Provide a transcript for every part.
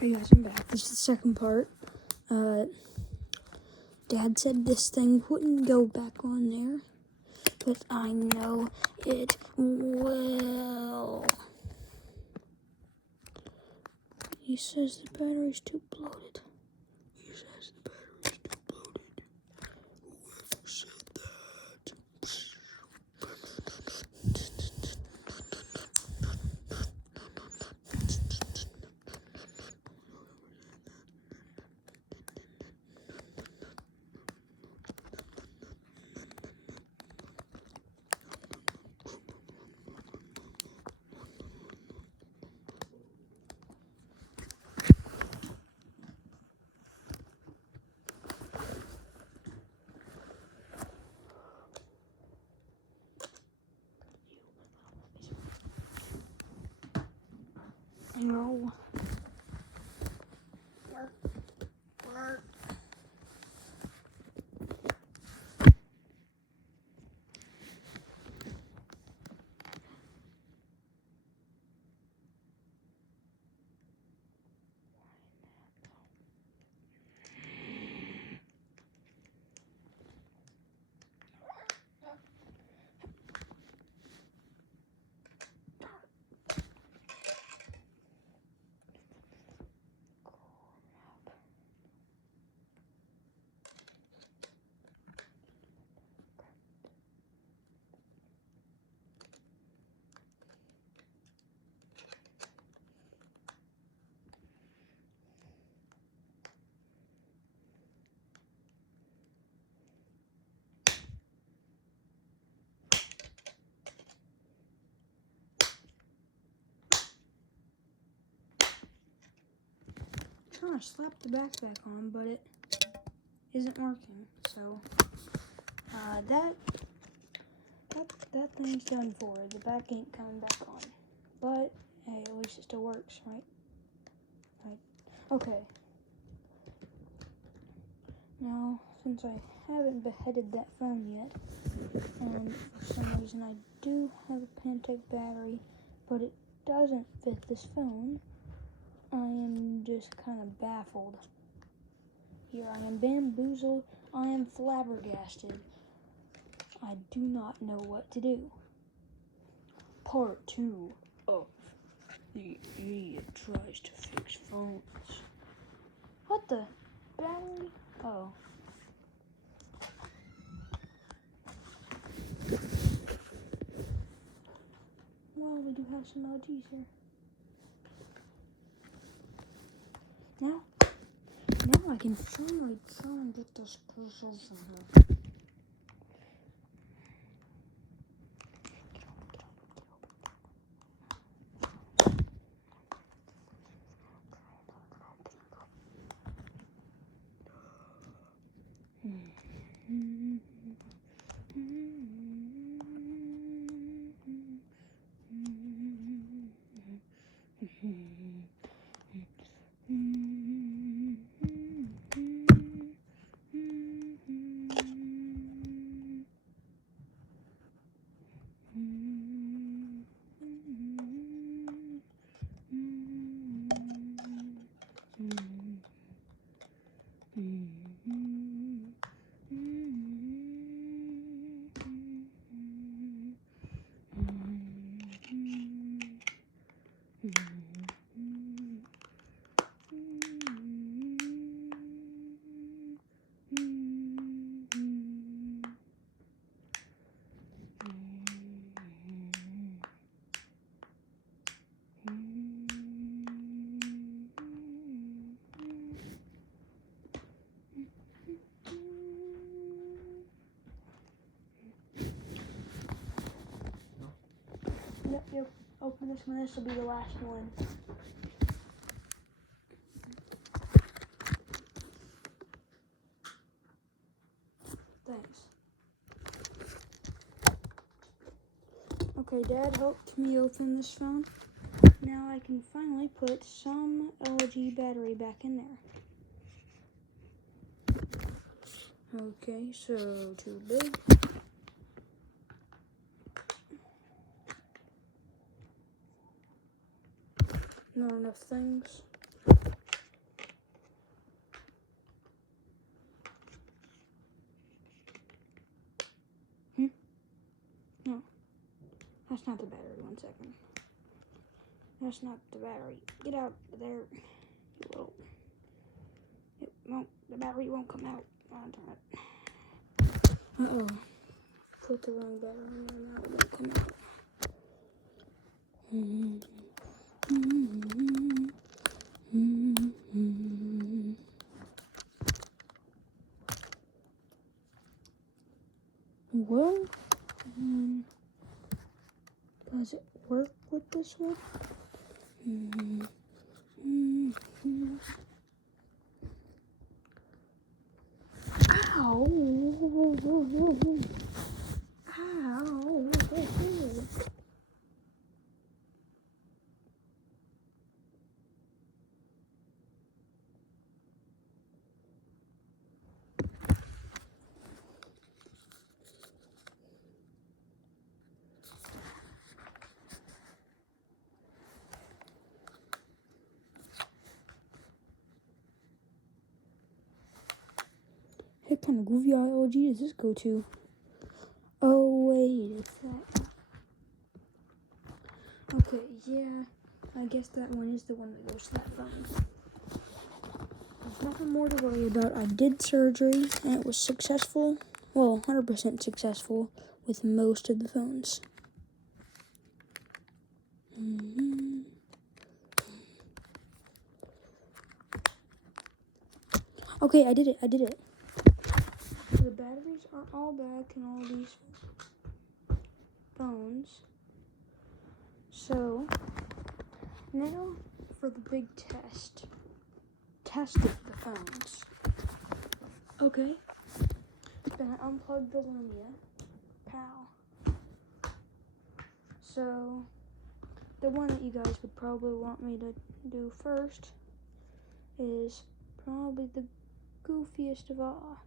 Hey guys, I'm back. This is the second part. Dad said this thing wouldn't go back on there, but I know it will. He says the battery's too bloated. Whoever said that? No. Work. Trying to slap the backpack on, but it isn't working. So that thing's done for. The back ain't coming back on. But hey, at least it still works, right? Right. Okay. Now, since I haven't beheaded that phone yet, and for some reason I do have a Pantech battery, but it doesn't fit this phone, I am just kind of baffled. Here I am bamboozled, I am flabbergasted. I do not know what to do. Part 2 of The Idiot Tries to Fix Phones. What the? Battery? Oh. Well, we do have some LGs here. Now I can finally try and get this person here. Yep. Open this one. This will be the last one. Thanks. Okay, Dad helped me open this phone. Now I can finally put some LG battery back in there. Okay, so too big. Not enough things. That's not the battery. 1 second. That's not the battery. Get out of there, you little. It won't. The battery won't come out. I'll turn it. Uh-oh. Put the wrong battery in there. Now it won't come out. Well, does it work with this one? Ow! Ow! What kind of goofy IOG does this go to? Oh, wait, it's that. Okay, yeah, I guess that one is the one that goes to that phone. There's nothing more to worry about. I did surgery, and it was successful. Well, 100% successful with most of the phones. Okay, I did it. The batteries are all back in all these phones. So, now for the big test. Testing the phones. Okay. Then I unplugged the Lumia. Pow. So, the one that you guys would probably want me to do first is probably the goofiest of all.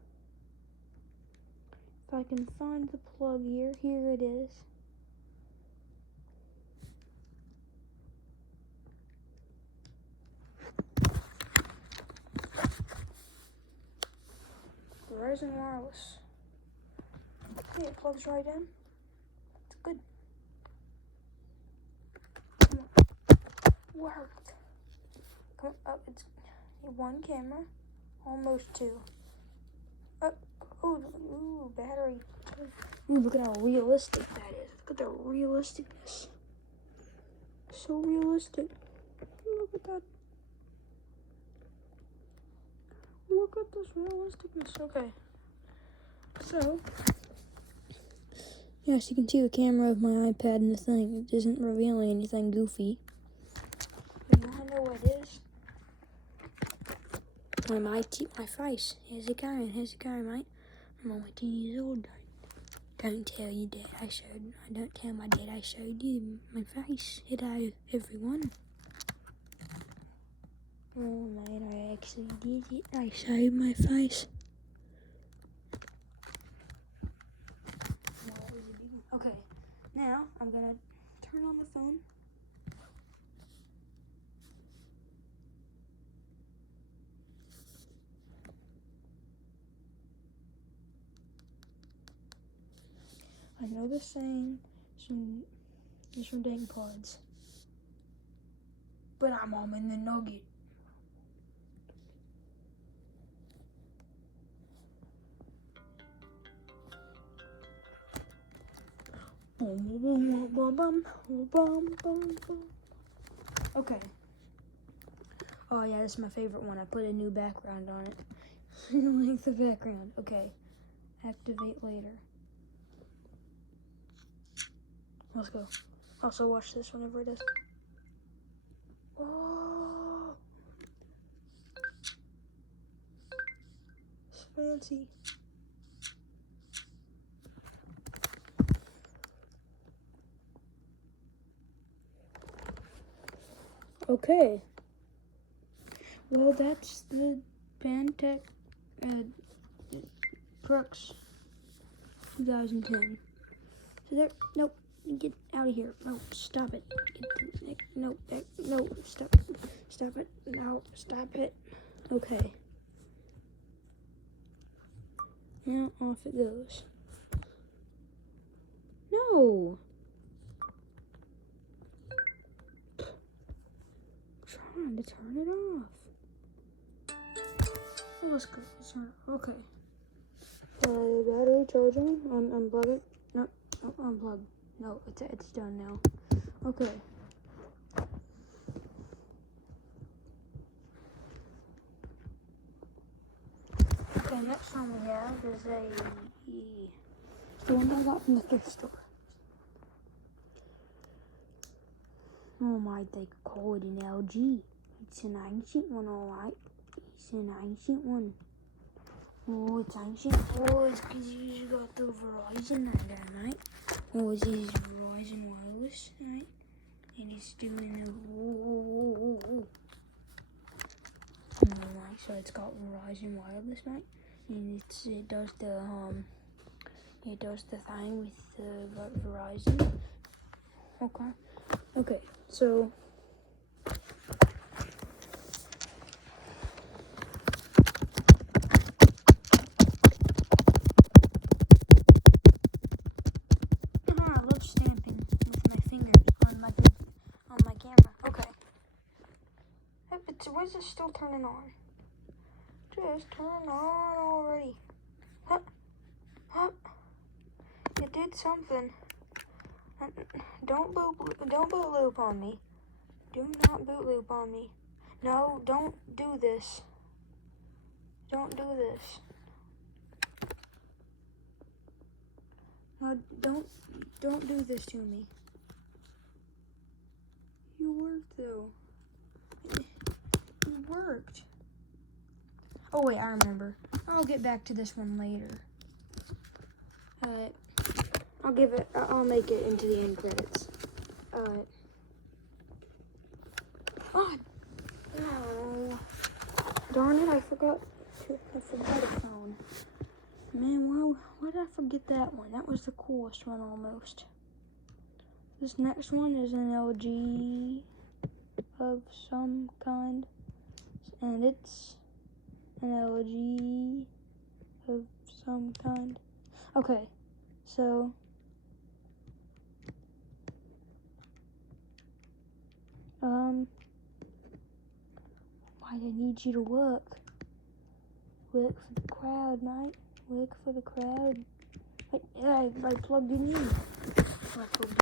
If I can find the plug here it is. Verizon Wireless. Okay, it plugs right in. It's good. Come on. Worked. Come up. It's one camera. Almost two. Up. Ooh, battery. Ooh, look at how realistic that is. Look at the realisticness. So realistic. Look at that. Look at this realisticness. Okay. So, yes, you can see the camera of my iPad in the thing. It isn't revealing anything goofy. But you wanna know what it is? My face. Here's the camera, mate. I'm only 10 years old. Don't tell your dad don't tell my dad I showed you my face. Hello, everyone. Oh, mate, I actually did it. I showed my face. Okay, now I'm gonna turn on the phone. I know they're saying some dang pods, but I'm all in the nugget. Okay. Oh yeah, this is my favorite one. I put a new background on it. Like the background. Okay. Activate later. Let's go. Also watch this whenever it is. Oh, it's fancy. Okay. Well, that's the Pantech Crux 2010. So there. Nope. Get out of here. No, stop it. No, stop. Stop it. No, stop it. Okay. Now off it goes. No. trying to turn it off. Oh, let's go. Let's turn it. Okay. Battery charging. Unplug it. No, unplug. No, it's done now. Okay. Okay, next one we have is the one I got from the thrift store. Oh my, they call it an LG. It's an ancient one, alright. It's an ancient one. Oh, it's ancient. Oh, it's because you got the Verizon there, right? Oh, it's his Verizon wireless, right? And it's doing Alright, so it's got Verizon wireless, right? And it does the thing with the Verizon. Okay, so love stamping with my fingers on my camera. Okay. Why is it still turning on? Just turn on already. Huh. It did something. Don't boot loop on me. Do not boot loop on me. No, don't do this. Don't do this. No, don't do this to me. You worked though. You worked. Oh wait, I remember. I'll get back to this one later. I'll make it into the end credits. Oh, no. Darn it, I forgot a phone. Man, why did I forget that one? That was the coolest one almost. This next one is an LG of some kind. And it's an LG of some kind. Okay, so why do I need you to work? Work for the crowd, mate. Work for the crowd. I plugged in you.